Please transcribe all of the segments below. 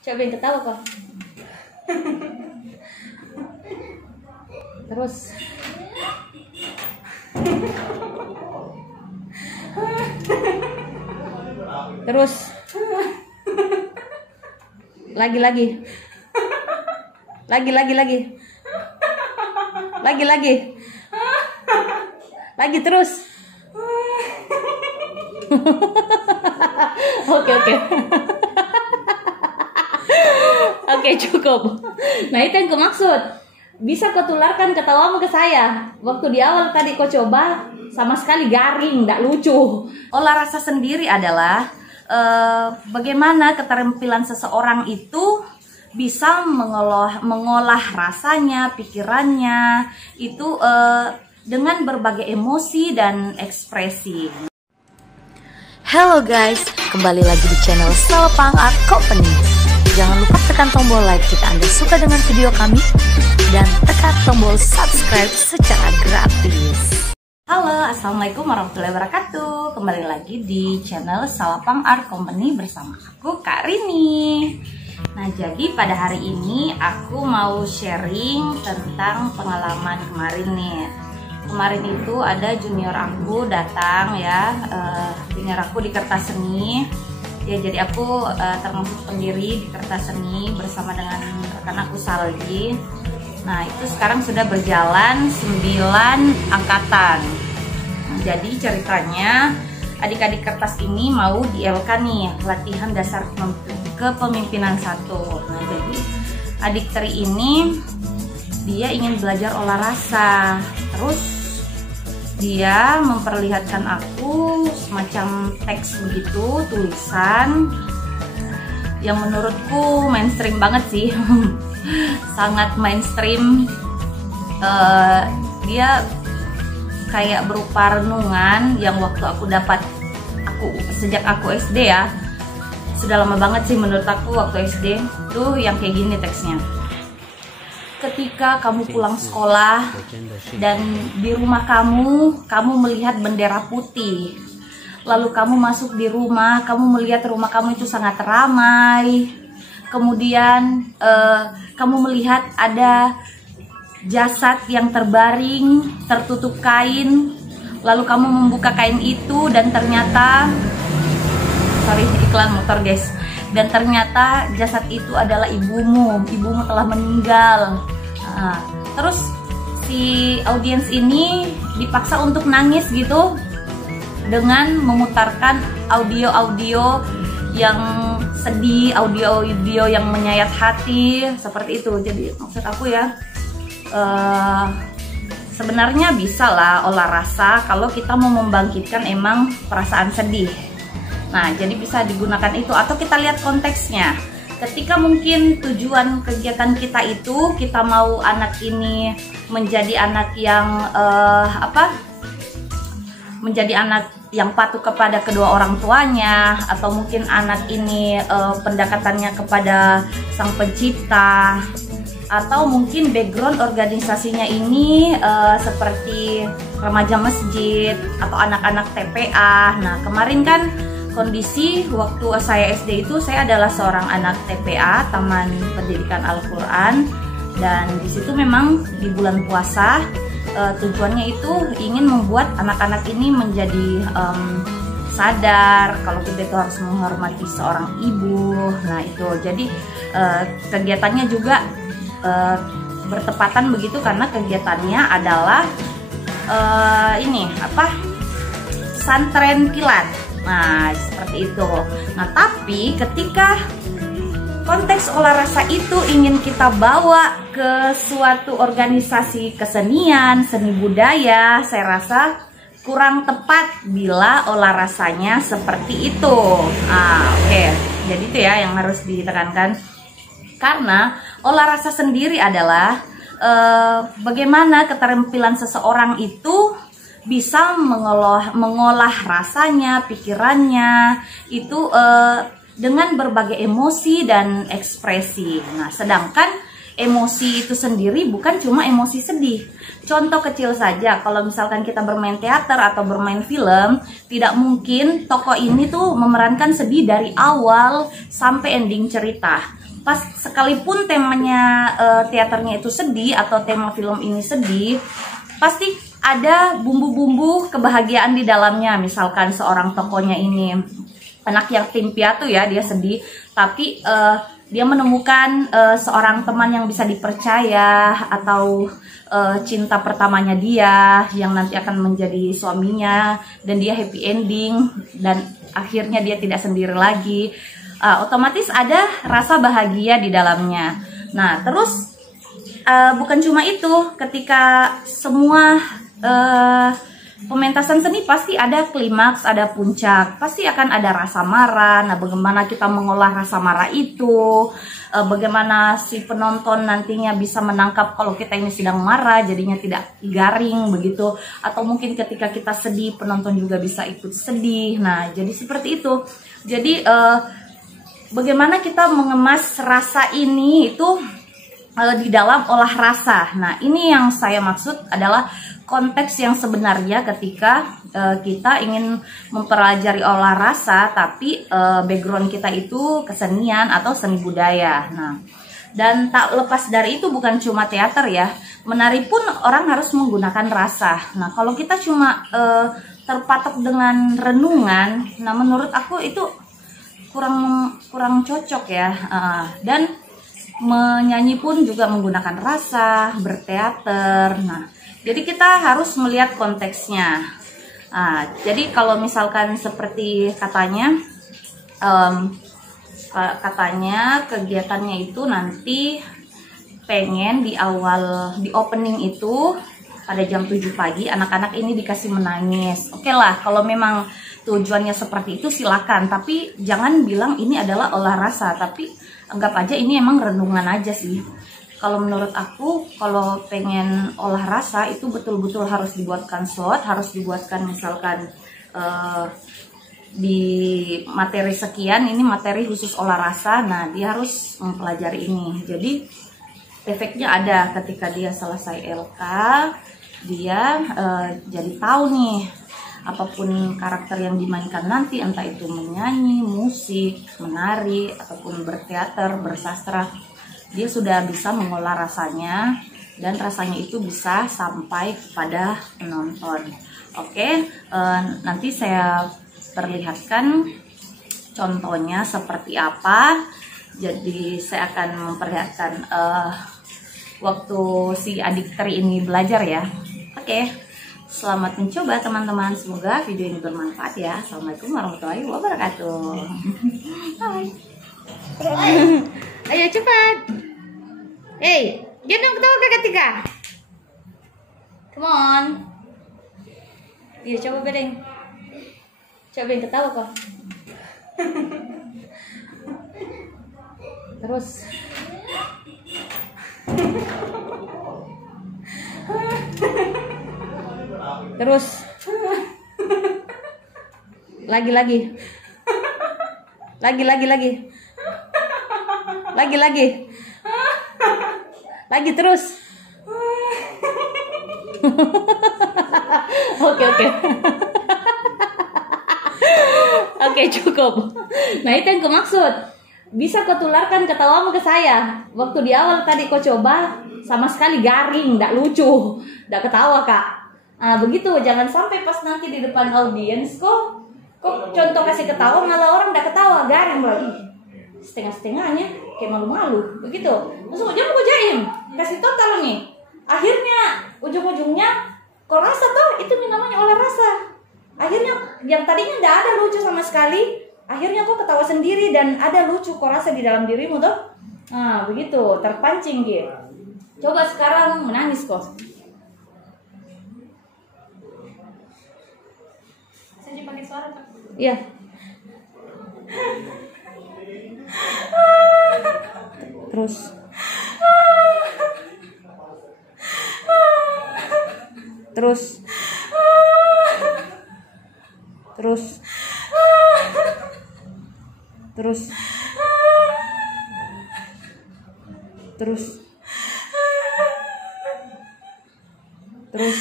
Coba yang ketawa kok. Terus. Terus. Lagi. Lagi terus. Oke. Oke, cukup. Nah, itu yang kumaksud. Bisa kau tularkan ketawamu ke saya. Waktu di awal tadi kau coba, sama sekali garing, tidak lucu. Olah rasa sendiri adalah bagaimana keterampilan seseorang itu bisa mengolah rasanya, pikirannya, itu dengan berbagai emosi dan ekspresi. Halo guys, kembali lagi di channel Salapang Art Company. Jangan lupa tekan tombol like jika Anda suka dengan video kami dan tekan tombol subscribe secara gratis. Halo, assalamualaikum warahmatullahi wabarakatuh. Kembali lagi di channel Salapang Art Company bersama aku, Kak Rini. Nah, jadi pada hari ini aku mau sharing tentang pengalaman kemarin nih. Kemarin itu ada junior aku datang ya, junior aku di Kertas Seni. Ya, jadi aku termasuk pendiri di Kertas Seni bersama dengan rekan aku Saldi. Nah, itu sekarang sudah berjalan 9 angkatan. Nah, jadi ceritanya adik-adik Kertas ini mau di LK nih, latihan dasar kepemimpinan 1. Nah, jadi adik Tri ini dia ingin belajar olah rasa. Terus dia memperlihatkan aku semacam teks begitu, tulisan yang menurutku mainstream banget sih. Sangat mainstream. Dia kayak berupa renungan yang waktu aku dapat sejak aku SD ya. Sudah lama banget sih menurut aku waktu SD. Tuh yang kayak gini teksnya. Ketika kamu pulang sekolah dan di rumah kamu melihat bendera putih. Lalu kamu masuk di rumah, kamu melihat rumah kamu itu sangat ramai. Kemudian kamu melihat ada jasad yang terbaring, tertutup kain. Lalu kamu membuka kain itu dan ternyata, sorry iklan motor guys. Dan ternyata jasad itu adalah ibumu telah meninggal. Nah, terus si audiens ini dipaksa untuk nangis gitu dengan memutarkan audio-audio yang sedih, audio-audio yang menyayat hati seperti itu. Jadi maksud aku ya, sebenarnya bisa lah olah rasa kalau kita mau membangkitkan emang perasaan sedih. Nah, jadi bisa digunakan itu, atau kita lihat konteksnya. Ketika mungkin tujuan kegiatan kita itu kita mau anak ini menjadi anak yang menjadi anak yang patuh kepada kedua orang tuanya, atau mungkin anak ini pendekatannya kepada Sang Pencipta, atau mungkin background organisasinya ini seperti remaja masjid atau anak-anak TPA. Nah, kemarin kan kondisi waktu saya SD itu saya adalah seorang anak TPA, Taman Pendidikan Al-Quran, dan di situ memang di bulan puasa tujuannya itu ingin membuat anak-anak ini menjadi sadar kalau kita itu harus menghormati seorang ibu. Nah, itu jadi kegiatannya juga bertepatan begitu karena kegiatannya adalah pesantren kilat. Nah, seperti itu. Nah, tapi ketika konteks olah rasa itu ingin kita bawa ke suatu organisasi kesenian, seni budaya, saya rasa kurang tepat bila olah rasanya seperti itu. Oke. Jadi itu ya yang harus ditekankan. Karena olah rasa sendiri adalah bagaimana keterampilan seseorang itu bisa mengolah rasanya, pikirannya, itu dengan berbagai emosi dan ekspresi. Nah, sedangkan emosi itu sendiri bukan cuma emosi sedih. Contoh kecil saja, kalau misalkan kita bermain teater atau bermain film, tidak mungkin tokoh ini tuh memerankan sedih dari awal sampai ending cerita. pas sekalipun temanya teaternya itu sedih atau tema film ini sedih, pasti ada bumbu-bumbu kebahagiaan di dalamnya. Misalkan seorang tokohnya ini anak yatim piatu ya, dia sedih, tapi dia menemukan seorang teman yang bisa dipercaya, atau cinta pertamanya dia yang nanti akan menjadi suaminya, dan dia happy ending dan akhirnya dia tidak sendiri lagi. Otomatis ada rasa bahagia di dalamnya. Nah, terus bukan cuma itu, ketika semua pementasan seni pasti ada klimaks, ada puncak, pasti akan ada rasa marah. Nah, bagaimana kita mengolah rasa marah itu, bagaimana si penonton nantinya bisa menangkap kalau kita ini sedang marah, jadinya tidak garing begitu, atau mungkin ketika kita sedih, penonton juga bisa ikut sedih. Nah, jadi seperti itu. Jadi bagaimana kita mengemas rasa ini itu di dalam olah rasa. Nah, ini yang saya maksud adalah konteks yang sebenarnya ketika kita ingin mempelajari olah rasa, tapi background kita itu kesenian atau seni budaya. Nah, dan tak lepas dari itu bukan cuma teater ya, menari pun orang harus menggunakan rasa. Nah, kalau kita cuma terpatok dengan renungan, nah menurut aku itu kurang cocok ya. Dan menyanyi pun juga menggunakan rasa, berteater. Nah, jadi kita harus melihat konteksnya. Jadi kalau misalkan seperti katanya kegiatannya itu nanti pengen di opening itu pada jam 7 pagi anak-anak ini dikasih menangis. Oke lah, kalau memang tujuannya seperti itu silakan, tapi jangan bilang ini adalah olah rasa, tapi anggap aja ini emang renungan aja sih. Kalau menurut aku, kalau pengen olah rasa itu betul-betul harus dibuatkan slot, harus dibuatkan misalkan di materi sekian, ini materi khusus olah rasa. Nah, dia harus mempelajari ini. Jadi efeknya ada ketika dia selesai LK, dia jadi tahu nih apapun karakter yang dimainkan nanti, entah itu menyanyi, musik, menari, ataupun berteater, bersastra, dia sudah bisa mengolah rasanya, dan rasanya itu bisa sampai kepada penonton. Oke, nanti saya perlihatkan contohnya seperti apa. Jadi saya akan memperlihatkan waktu si adik teri ini belajar ya. Oke, selamat mencoba teman-teman. Semoga video ini bermanfaat ya. Assalamualaikum warahmatullahi wabarakatuh. Hai. Ayo cepat. Hey, gendong ketawa kakak Tika. Come on. Iya, coba bedeng. Coba yang ketawa kok. Terus. Terus. Lagi. Lagi terus. Oke. Oke, cukup. Nah, itu yang kumaksud. Bisa kau tularkan ketawamu ke saya. Waktu di awal tadi kau coba, sama sekali garing, nggak lucu, nggak ketawa kak. Begitu, jangan sampai pas nanti di depan audiens kok contoh kasih ketawa malah orang nggak ketawa, garing lagi. Setengah-setengahnya kayak malu-malu begitu. Langsung aja mau jaim, kasih total nih. Akhirnya ujung-ujungnya kok rasa toh itu namanya olah rasa. Akhirnya yang tadinya nggak ada lucu sama sekali, akhirnya kok ketawa sendiri dan ada lucu kok rasa di dalam dirimu toh. Begitu, terpancing gitu. Coba sekarang menangis kok. Saya pakai suara kak. Iya. Terus. Terus. Terus. Terus. Terus. Terus.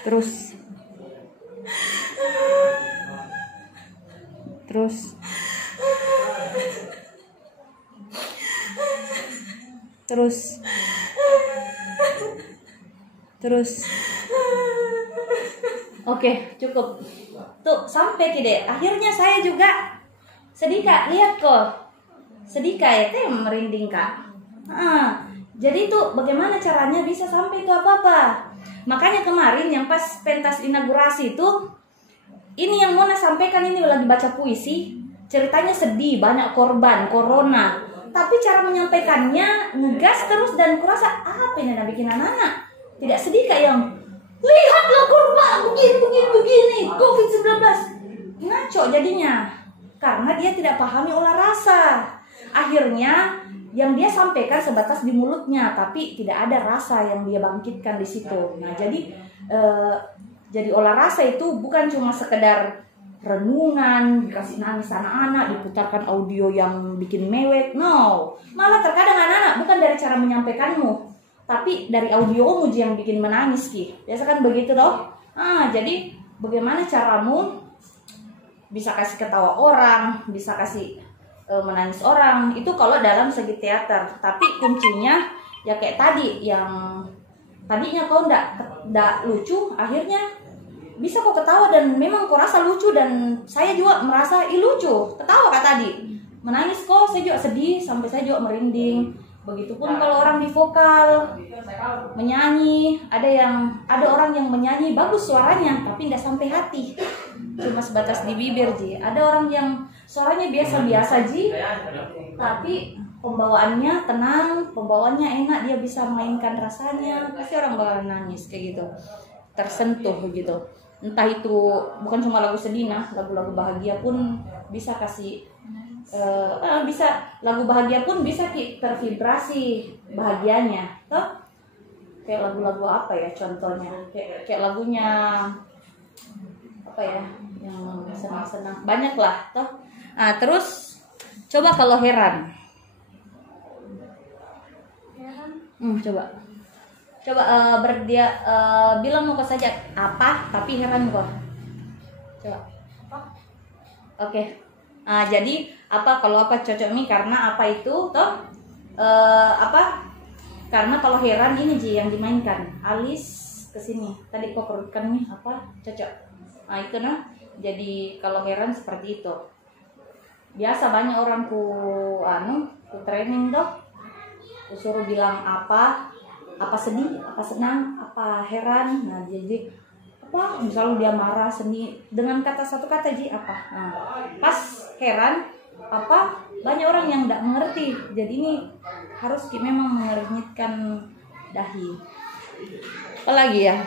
Terus. Terus Oke, cukup. Tuh, sampai kide. Akhirnya saya juga sedih Kak, lihat kok. Sedih Kak ya, teh merinding Kak. Jadi tuh bagaimana caranya bisa sampai itu apa-apa. Makanya kemarin yang pas pentas inaugurasi itu, ini yang Mona sampaikan, ini lagi baca puisi. Ceritanya sedih, banyak korban, corona. Tapi cara menyampaikannya ngegas terus, dan kurasa apa ini yang bikin anak-anak tidak sedih Kak, yang lihatlah korban begini COVID-19. Ngaco jadinya, karena dia tidak pahami olah rasa. Akhirnya yang dia sampaikan sebatas di mulutnya, tapi tidak ada rasa yang dia bangkitkan di situ. Nah, jadi olah rasa itu bukan cuma sekedar renungan, dikasih nangis anak-anak, diputarkan audio yang bikin mewek. No, malah terkadang anak-anak bukan dari cara menyampaikanmu, tapi dari audiomu yang bikin menangis Ki. Biasa kan begitu toh. Jadi bagaimana caramu bisa kasih ketawa orang, bisa kasih menangis orang, itu kalau dalam segi teater. Tapi kuncinya ya kayak tadi, yang tadinya kau ndak lucu, akhirnya bisa kok ketawa, dan memang kau rasa lucu, dan saya juga merasa lucu, ketawa Kak tadi. Menangis kok, saya juga sedih, sampai saya juga merinding. Begitupun kalau orang di vokal, menyanyi, ada orang yang menyanyi bagus suaranya, tapi nggak sampai hati, cuma sebatas di bibir Ji. Ada orang yang suaranya biasa-biasa Ji, tapi pembawaannya tenang, pembawaannya enak, dia bisa mainkan rasanya, pasti orang bakal nangis kayak gitu, tersentuh gitu. Entah itu bukan cuma lagu sedih, nah lagu-lagu bahagia pun bisa kasih, bisa lagu bahagia pun bisa tervibrasi bahagianya, toh. Kayak lagu-lagu apa ya contohnya? Kayak lagunya apa ya, yang senang-senang, banyak lah, toh. Terus coba kalau heran, coba berdia bilang muka saja apa, tapi heran kok. Coba. Oke. Jadi apa, kalau apa cocok nih, karena apa itu toh apa? Karena kalau heran ini Ji yang dimainkan. Alis kesini. Tadi kok perutkan nih apa? Cocok. Itu nah. Jadi kalau heran seperti itu. Biasa banyak orang ku training toh. Ku suruh bilang apa sedih, apa senang, apa heran. Nah, jadi apa, misalnya dia marah, sedih, dengan kata satu kata Ji apa. Pas heran apa, banyak orang yang tidak mengerti. Jadi ini harus memang mengernyitkan dahi. Apalagi ya,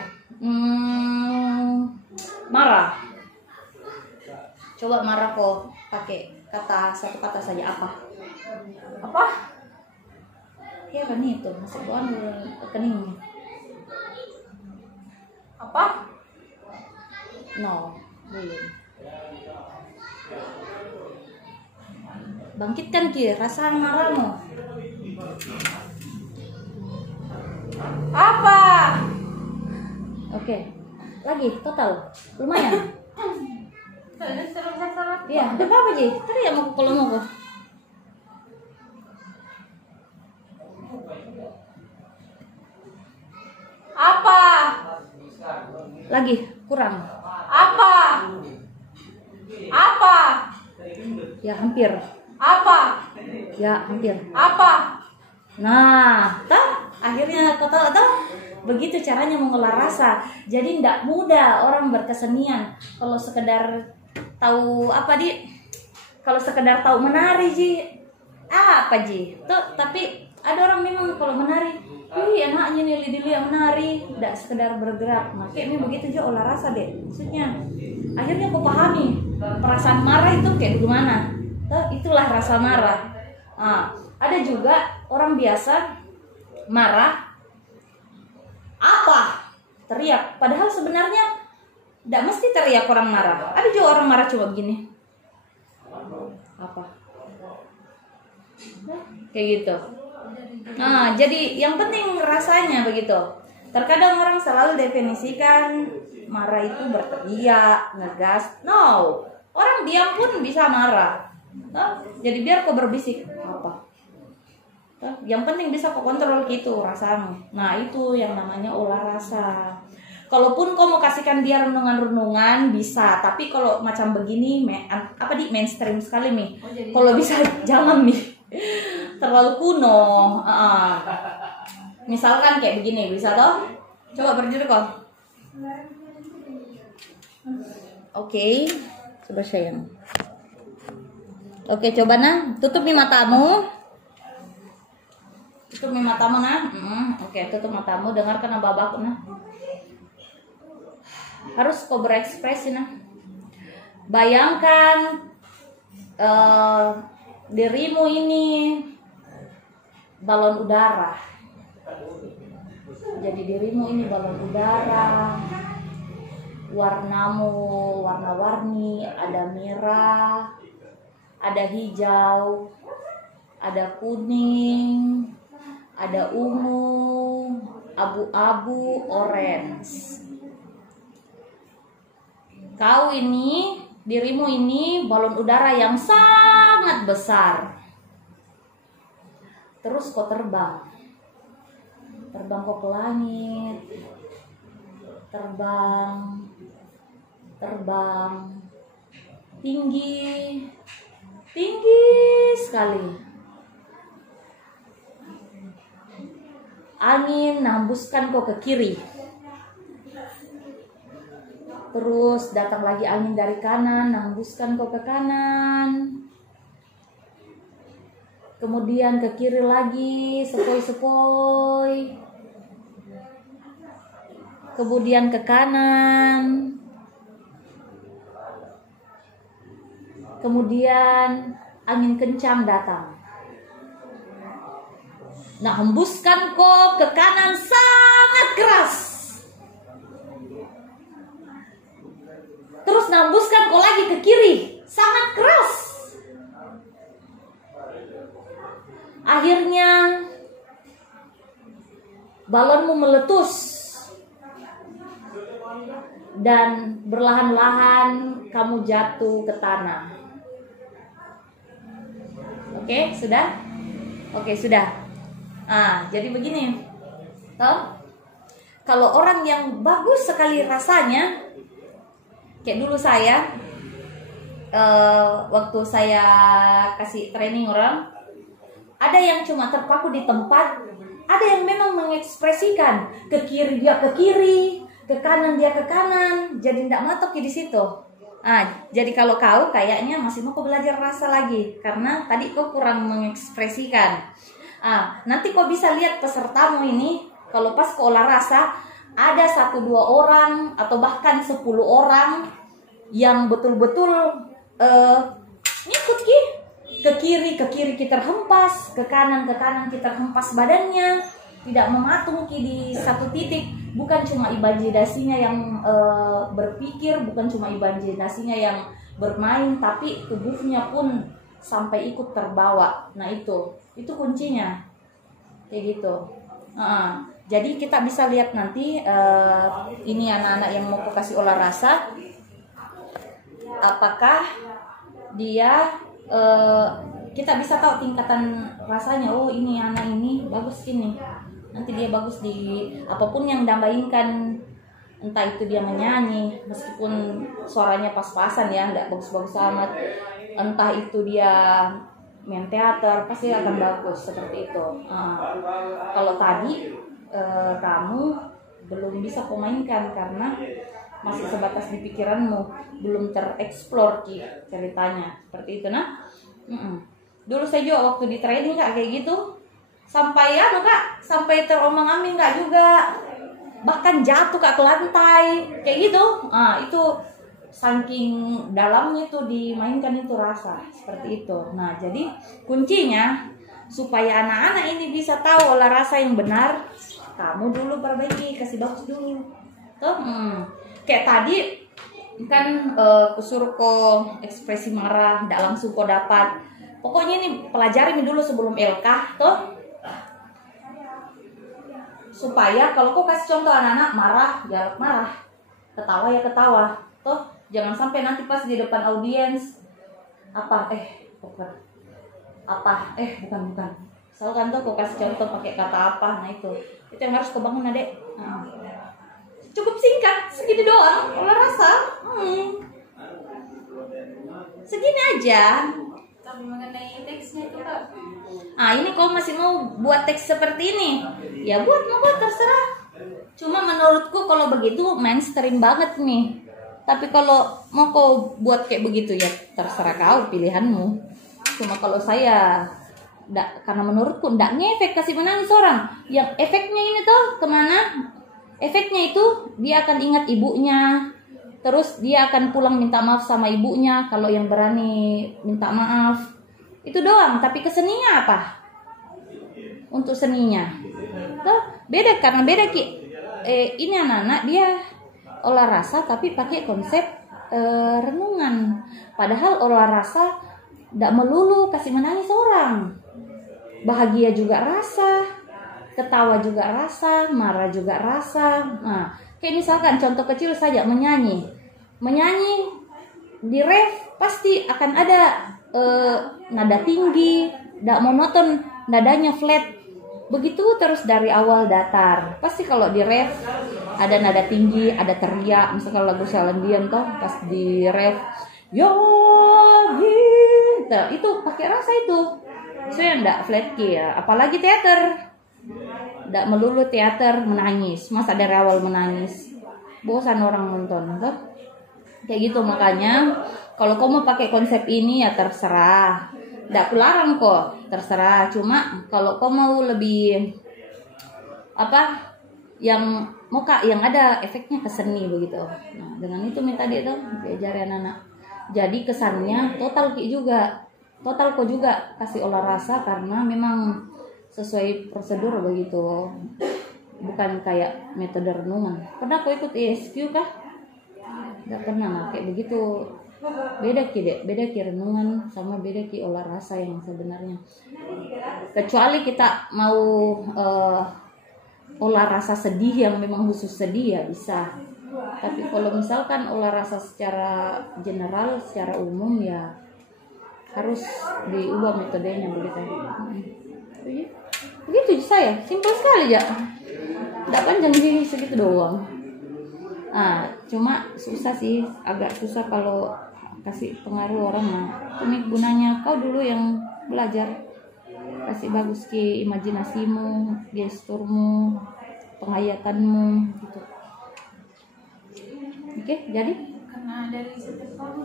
marah. Coba marah kok pakai kata satu kata saja apa? Ya kan itu masih bukan keningnya. Apa? No, belum. Bangkitkan Ki rasa marahmu. Apa? Oke. Lagi total lumayan. Iya, ada apa Ji? Teriak mau kalau mau. Apa? Lagi kurang. Apa? Ya hampir. Apa? Ya hampir. Apa? Nah, akhirnya kau tahu begitu caranya mengolah rasa. Jadi tidak mudah orang berkesenian kalau sekedar tahu kalau sekedar tahu menari Ji. Apa Ji? Tapi ada orang memang kalau menari, enaknya nih lidah menari, tidak sekedar bergerak. Makanya begitu juga olah rasa deh. Maksudnya akhirnya aku pahami perasaan marah itu kayak gimana. Itulah rasa marah. Ada juga orang biasa marah teriak, padahal sebenarnya tidak mesti teriak orang marah. Ada juga orang marah coba begini, kayak gitu. Jadi yang penting rasanya begitu. Terkadang orang selalu definisikan marah itu berteriak, ngegas. No, Orang diam pun bisa marah. Jadi biar kau berbisik apa. Yang penting bisa kau kontrol gitu rasamu. Nah itu yang namanya olah rasa. Kalaupun kau mau kasihkan dia renungan-renungan bisa, tapi kalau macam begini mainstream sekali nih. Kalau bisa jangan nih. Terlalu kuno. Misalkan kayak begini bisa toh? Coba berdiri kok. Oke. Coba sayang. Oke, coba nah, tutup nih matamu. Tutup nih matamu nah. Oke, tutup matamu, dengarkan abah-abahku nah. Harus kau berekspresi nah. Bayangkan dirimu ini balon udara. Jadi dirimu ini balon udara. Warnamu warna-warni, ada merah, ada hijau, ada kuning, ada ungu, abu-abu, orange. Kau ini, dirimu ini balon udara yang sangat besar. Terus kau terbang. Terbang kau ke langit. Terbang tinggi sekali. Angin menghembuskan kau ke kiri. Terus datang lagi angin dari kanan, menghembuskan kau ke kanan. Kemudian ke kiri lagi, sepoi-sepoi. Kemudian ke kanan. Kemudian angin kencang datang. Nah, hembuskan kau ke kanan sangat keras. Terus hembuskan kau lagi ke kiri, sangat keras. Akhirnya balonmu meletus. Dan berlahan-lahan kamu jatuh ke tanah. Oke, sudah? Oke, sudah. Jadi begini. Toh? Kalau orang yang bagus sekali rasanya, kayak dulu saya, waktu saya kasih training orang, ada yang cuma terpaku di tempat, ada yang memang mengekspresikan ke kiri dia ke kiri, ke kanan dia ke kanan, jadi tidak matok di situ. Jadi kalau kau kayaknya masih mau belajar rasa lagi, karena tadi kau kurang mengekspresikan. Nanti kau bisa lihat pesertamu ini, kalau pas kau olah rasa, ada 1-2 orang atau bahkan 10 orang yang betul-betul ngikut ke kiri kita terhempas, ke kanan kita terhempas badannya, tidak mematung di satu titik. Bukan cuma imajinasinya yang berpikir, bukan cuma imajinasinya yang bermain, tapi tubuhnya pun sampai ikut terbawa. Nah itu kuncinya, kayak gitu. Jadi kita bisa lihat nanti ini anak-anak yang mau kasih olah rasa, apakah dia kita bisa tahu tingkatan rasanya. Oh ini anak ini bagus ini. Nanti dia bagus di apapun yang dambainkan, entah itu dia menyanyi meskipun suaranya pas-pasan ya, tidak bagus-bagus amat, entah itu dia main teater, pasti akan bagus seperti itu. Kalau tadi kamu belum bisa pemainkan karena masih sebatas di pikiranmu, belum tereksplor ceritanya seperti itu. Nah, dulu saya juga waktu di training Kak kayak gitu. Sampai sampai terombang-ambing Kak juga, bahkan jatuh Kak ke lantai kayak gitu. Itu saking dalamnya itu dimainkan itu rasa seperti itu. Nah jadi kuncinya supaya anak-anak ini bisa tahu olah rasa yang benar, kamu dulu perbaiki, kasih bagus dulu tuh. Kayak tadi kan kusuruh kok ekspresi marah, tidak langsung kok dapat. Pokoknya ini pelajari dulu sebelum LK tuh, supaya kalau kau kasih contoh anak-anak marah ya marah, ketawa ya ketawa tuh. Jangan sampai nanti pas di depan audiens bukan. Misalkan tuh kau kasih contoh pakai kata apa, nah itu yang harus kebangun adek. Cukup singkat, segini doang, olah rasa. Segini aja. Tapi mengenai teksnya itu Kak. Ini kau masih mau buat teks seperti ini, ya buat terserah. Cuma menurutku kalau begitu mainstream banget nih. Tapi kalau mau kau buat kayak begitu ya terserah kau, pilihanmu. Cuma kalau saya karena menurutku ndak ngefek kasih menangis orang. Yang efeknya ini tuh kemana? Efeknya itu dia akan ingat ibunya. Terus dia akan pulang minta maaf sama ibunya kalau yang berani minta maaf. Itu doang, tapi keseninya apa? Untuk seninya. Tuh, beda karena beda ini anak-anak dia olah rasa tapi pakai konsep renungan. Padahal olah rasa ndak melulu kasih menangis orang. Bahagia juga rasa, ketawa juga rasa, marah juga rasa. Nah, kayak misalkan contoh kecil saja menyanyi di ref pasti akan ada nada tinggi, ndak monoton, nadanya flat. Begitu terus dari awal datar. Pasti kalau di ref ada nada tinggi, ada teriak. Misalkan lagu Celine Dion toh pas di ref, itu pakai rasa itu. Saya ndak flat key ya, apalagi teater. Ndak melulu teater menangis, masa dari awal menangis. Bosan orang nonton tuh. Kayak gitu, makanya kalau kau mau pakai konsep ini ya terserah. Ndak kularang kok, terserah. Cuma kalau kau mau lebih yang ada efeknya ke seni begitu. Nah, dengan itu minta dia tuh diajari anak-anak. Jadi kesannya total kok juga kasih olah rasa karena memang sesuai prosedur begitu, bukan kayak metode renungan. Pernah kau ikut ESQ kah? Gak pernah kayak begitu. Beda ki renungan sama beda ki olah rasa yang sebenarnya. Kecuali kita mau olah rasa sedih yang memang khusus sedih ya bisa. Tapi kalau misalkan olah rasa secara general, secara umum ya harus diubah metodenya begitu. Begitu saya, simpel sekali ya. Tidak panjang sih, segitu doang. Cuma susah sih, agak susah kalau kasih pengaruh orang. Ini gunanya kau dulu yang belajar, kasih bagus ke imajinasimu, gesturmu, penghayatanmu gitu. Oke, jadi Karena dari setiap tahun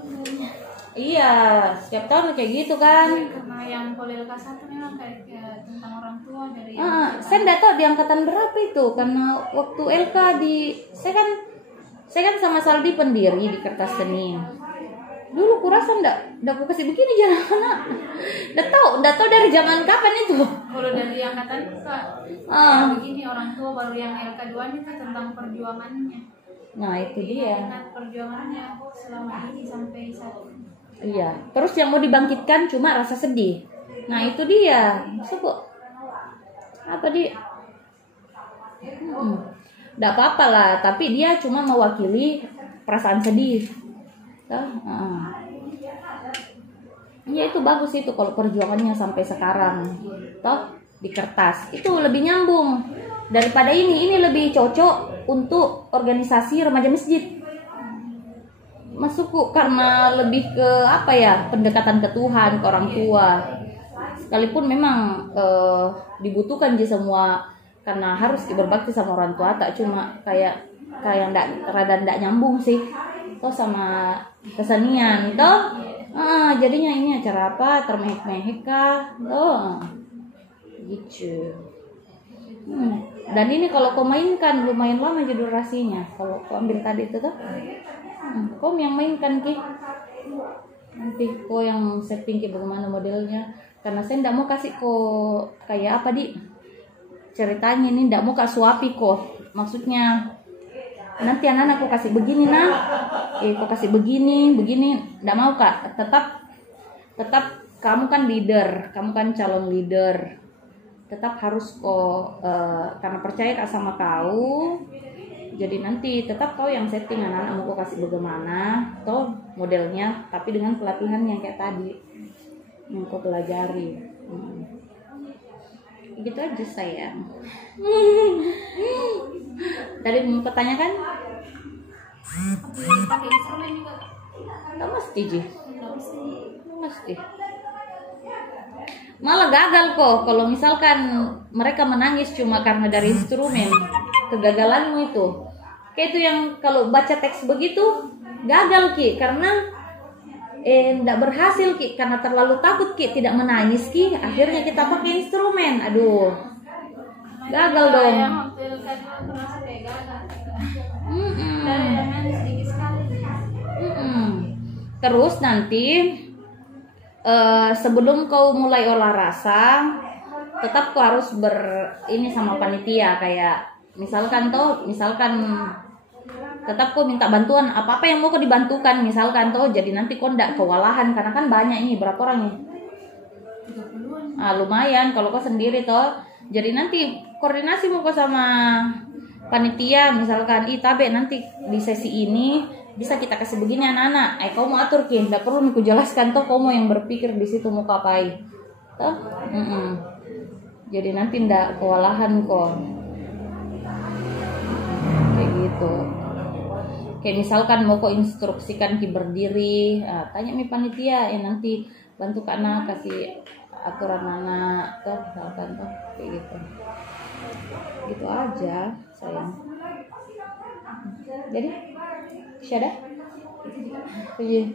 iya, setiap tahun kayak gitu kan. karena yang Polilka 1 memang kayak tentang orang tua dari Saya nggak tahu di angkatan berapa itu, karena waktu LK saya kan sama Saldi pendiri di Kertas Seni. Dulu kurasa ndak aku kasih begini jalan anak. Ndak tahu dari zaman kapan itu. Kalau dari angkatan Kak, begini orang tua baru yang LK 2 itu tentang perjuangannya. Nah itu dia. Ingat perjuangannya selama ini sampai saat ini. Iya. Terus yang mau dibangkitkan cuma rasa sedih. Nah itu dia. Suku apa dia? Nggak apa-apa lah. Tapi dia cuma mewakili perasaan sedih. Ya itu bagus itu kalau perjuangannya sampai sekarang. Toh di kertas itu lebih nyambung daripada ini lebih cocok untuk organisasi remaja masjid. Masukku karena lebih ke pendekatan ke Tuhan, ke orang tua. Sekalipun memang dibutuhkan semua karena harus berbakti sama orang tua, tak cuma kayak ndak nyambung sih toh sama kesenian toh. Jadinya ini acara apa termehek-mehek kah toh gitu. Dan ini kalau kau mainkan lumayan lama aja durasinya. Kalau kau ambil tadi itu tuh kau yang mainkan ki, nanti kau yang setting ki bagaimana modelnya. Karena saya ndak mau kasih kau kayak apa di ceritanya ini, ndak mau kasih suapi kok. Maksudnya nanti anak-anak kau kasih begini kau kasih begini, ndak mau kak. Tetap kamu kan leader, kamu kan calon leader. Tetap harus kok karena percaya kak sama kau. Jadi nanti tetap kau yang setting anak-anak mau kau kasih bagaimana toh modelnya, tapi dengan pelatihan yang kayak tadi yang kau pelajari. Gitu aja sayang. Tadi mau pertanyakan? Pakai instrumen juga. Nggak mesti Ji. Mesti. Malah gagal kok kalau misalkan mereka menangis cuma karena dari instrumen. Kegagalanmu itu kayak itu yang kalau baca teks begitu gagal Ki, karena nggak berhasil Ki, karena terlalu takut Ki, tidak menangis Ki, akhirnya kita pakai instrumen. Aduh, gagal dong. Yang waktu LK2 termasuk kayak gagal. Dengan sedikit sekali. Terus nanti sebelum kau mulai olah rasa, tetap kau harus ini sama panitia, kayak misalkan tetap kau minta bantuan apa yang mau kau dibantukan, misalkan jadi nanti kau ndak kewalahan karena kan banyak ini, berapa orang nih? 30-an. Lumayan kalau kau sendiri jadi nanti koordinasi mau kau sama panitia, misalkan tabe nanti di sesi ini bisa kita kasih begini anak-anak, kau mau atur Ki, nggak perlu aku jelaskan kau mau yang berpikir di situ mau ngapain jadi nanti ndak kewalahan kok kayak gitu. Kayak misalkan mau kau instruksikan Ki berdiri, tanya mi panitia nanti bantu anak kasih aturan anak misalkan kayak gitu aja sayang. Jadi Syada? Iya.